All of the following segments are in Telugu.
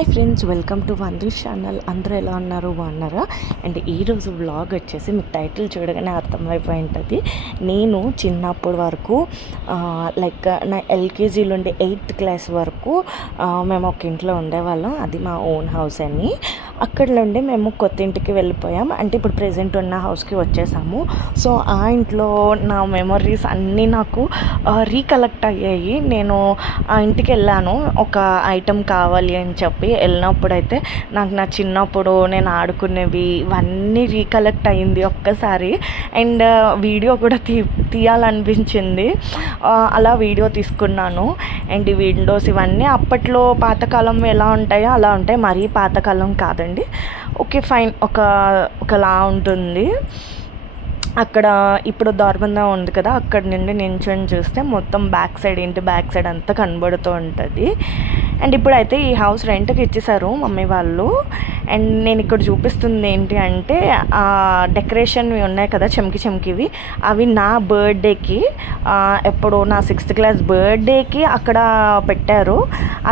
Hi friends, welcome to Vandish channel. అందరూ ఎలా ఉన్నారు, బాగున్నారా? అండ్ ఈరోజు వ్లాగ్ వచ్చేసి మీకు టైటిల్ చూడగానే అర్థమైపోయి ఉంటుంది. నేను చిన్నప్పటి వరకు లైక్ నా ఎల్కేజీలో ఉండే 8th క్లాస్ వరకు మేము ఒక ఇంట్లో ఉండేవాళ్ళం. అది మా ఓన్ హౌస్ అని. అక్కడ నుండి మేము కొత్త ఇంటికి వెళ్ళిపోయాం. అంటే ఇప్పుడు ప్రెజెంట్ ఉన్న హౌస్కి వచ్చేసాము. సో ఆ ఇంట్లో నా మెమరీస్ అన్నీ నాకు రీకలెక్ట్ అయ్యాయి. నేను ఆ ఇంటికి వెళ్ళాను ఒక ఐటెం కావాలి అని చెప్పి వెళ్ళినప్పుడైతే నాకు నా చిన్నప్పుడు నేను ఆడుకునేవి ఇవన్నీ రీకలెక్ట్ అయ్యింది ఒక్కసారి. అండ్ వీడియో కూడా తీయాలనిపించింది. అలా వీడియో తీసుకున్నాను. అండ్ ఈ విండోస్ ఇవన్నీ అప్పట్లో పాతకాలం ఎలా ఉంటాయో అలా ఉంటాయి, మరీ పాతకాలం కాదండి. ఓకే ఫైన్, ఒకలా ఉంటుంది. అక్కడ ఇప్పుడు దారుబంధం ఉంది కదా, అక్కడ నుండి నించొని చూస్తే మొత్తం బ్యాక్ సైడ్ అంతా కనబడుతూ ఉంటుంది. అండ్ ఇప్పుడైతే ఈ హౌస్ రెంట్కి ఇచ్చేసారు మమ్మీ వాళ్ళు. అండ్ నేను ఇక్కడ చూపిస్తుంది ఏంటి అంటే డెకరేషన్వి ఉన్నాయి కదా, చెమ్కివి, అవి నా బర్త్డేకి ఎప్పుడు నా 6th క్లాస్ బర్త్డేకి అక్కడ పెట్టారు.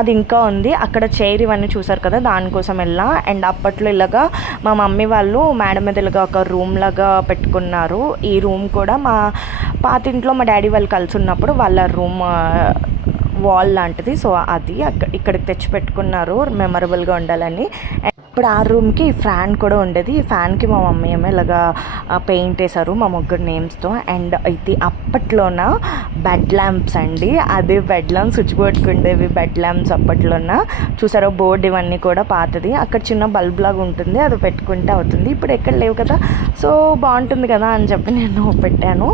అది ఇంకా ఉంది. అక్కడ చైర్ ఇవన్నీ చూసారు కదా, దానికోసం వెళ్ళా. అండ్ అప్పట్లో ఇలాగా మా మమ్మీ వాళ్ళు మేడ మీద ఇలాగా ఒక రూమ్ లాగా పెట్టుకున్నారు. ఈ రూమ్ కూడా మా పాతింట్లో మా డాడీ వాళ్ళు కలిసి ఉన్నప్పుడు వాళ్ళ రూమ్ వాల్ లాంటిది. సో అది ఇక్కడికి తెచ్చి పెట్టుకున్నారు మెమరబుల్గా ఉండాలని. ఇప్పుడు ఆ రూమ్కి ఫ్యాన్ కూడా ఉండేది. ఈ ఫ్యాన్కి మా మమ్మీ ఏమో ఇలాగా పెయింట్ వేశారు మా ముగ్గురు నేమ్స్తో. అండ్ ఇది అప్పట్లోన బెడ్ ల్యాంప్స్ అండి. అది బెడ్ ల్యాంప్స్ స్విచ్ బోర్డ్కి ఉండేవి బెడ్ ల్యాంప్స్ అప్పట్లోన. చూసారో బోర్డు ఇవన్నీ కూడా పాతది. అక్కడ చిన్న బల్బ్ లాగా ఉంటుంది, అది పెట్టుకుంటే అవుతుంది. ఇప్పుడు ఎక్కడ లేవు కదా, సో బాగుంటుంది కదా అని చెప్పి నేను పెట్టాను.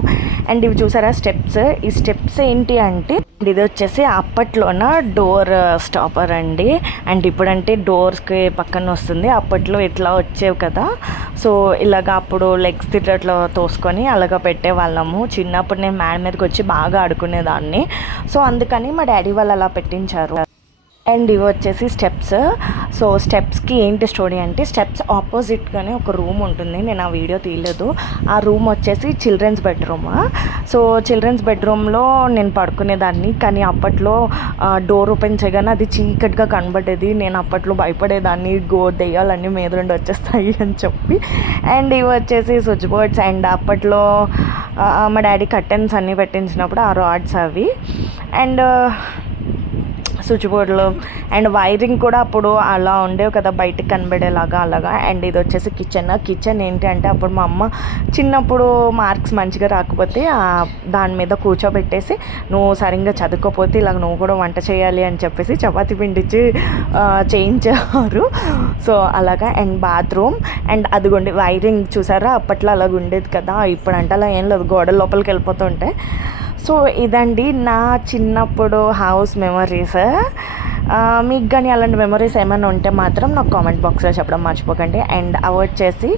అండ్ ఇవి చూసారా స్టెప్స్. ఈ స్టెప్స్ ఏంటి అంటే ఇది వచ్చేసి అప్పట్లోన డోర్ స్టాపర్ అండి. అండ్ ఇప్పుడంటే డోర్స్కి పక్కన వస్తుంది, అప్పట్లో ఇట్లా వచ్చేవి కదా. సో ఇలాగ అప్పుడు లెగ్స్ తిట్లా తోసుకొని అలాగ పెట్టేవాళ్ళము. చిన్నప్పుడు నేను మేడ మీదకి వచ్చి బాగా ఆడుకునేదాన్ని. సో అందుకని మా డాడీ వాళ్ళు అలా పెట్టించారు. అండ్ ఇవి వచ్చేసి స్టెప్స్. సో స్టెప్స్కి ఏంటి స్టోరీ అంటే, స్టెప్స్ ఆపోజిట్గానే ఒక రూమ్ ఉంటుంది. నేను ఆ వీడియో తీయలేదు. ఆ రూమ్ వచ్చేసి చిల్డ్రన్స్ బెడ్రూమ్. సో చిల్డ్రన్స్ బెడ్రూమ్లో నేను పడుకునేదాన్ని. కానీ అప్పట్లో డోర్ ఓపెన్ చేయగానే అది చీకటిగా కనబడేది. నేను అప్పట్లో భయపడేదాన్ని, దెయ్యాలన్నీ మీద నుండి వచ్చేస్తాయి అని చెప్పి. అండ్ ఇవి వచ్చేసి స్విచ్ బోర్డ్స్. అండ్ అప్పట్లో మా డాడీ కర్టెన్స్ అన్నీ పెట్టించినప్పుడు ఆ రాడ్స్ అవి. అండ్ స్విచ్ బోర్డులు అండ్ వైరింగ్ కూడా అప్పుడు అలా ఉండేవి కదా, బయటకు కనబడేలాగా అలాగా. అండ్ ఇది వచ్చేసి కిచెన్ ఏంటి అంటే, అప్పుడు మా అమ్మ చిన్నప్పుడు మార్క్స్ మంచిగా రాకపోతే దాని మీద కూర్చోబెట్టేసి, నువ్వు సరిగ్గా చదువుకోపోతే ఇలాగ నువ్వు కూడా వంట చేయాలి అని చెప్పేసి చపాతీ పిండిచ్చి చేయించారు. సో అలాగా. And bathroom. అండ్ అదిగోండి వైరింగ్ చూసారా, అప్పట్లో అలాగ ఉండేది కదా. ఇప్పుడంటే అలా ఏం లేదు, గోడల లోపలికి వెళ్ళిపోతుంటాయి. సో ఇదండి నా చిన్నప్పుడు హౌస్ మెమరీస్. మీకు కానీ అలాంటి మెమరీస్ ఏమైనా ఉంటే మాత్రం నాకు కామెంట్ బాక్స్లో చెప్పడం మర్చిపోకండి. అండ్ అవి వచ్చేసి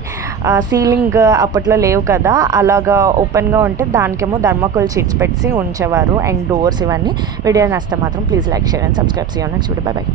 సీలింగ్ అప్పట్లో లేవు కదా, అలాగా ఓపెన్గా ఉంటే దానికేమో థర్మాకోల్ షీట్స్ పెట్టి ఉంచేవారు. అండ్ డోర్స్ ఇవన్నీ. వీడియో నచ్చితే మాత్రం please like, share and subscribe. See you next video. Bye by.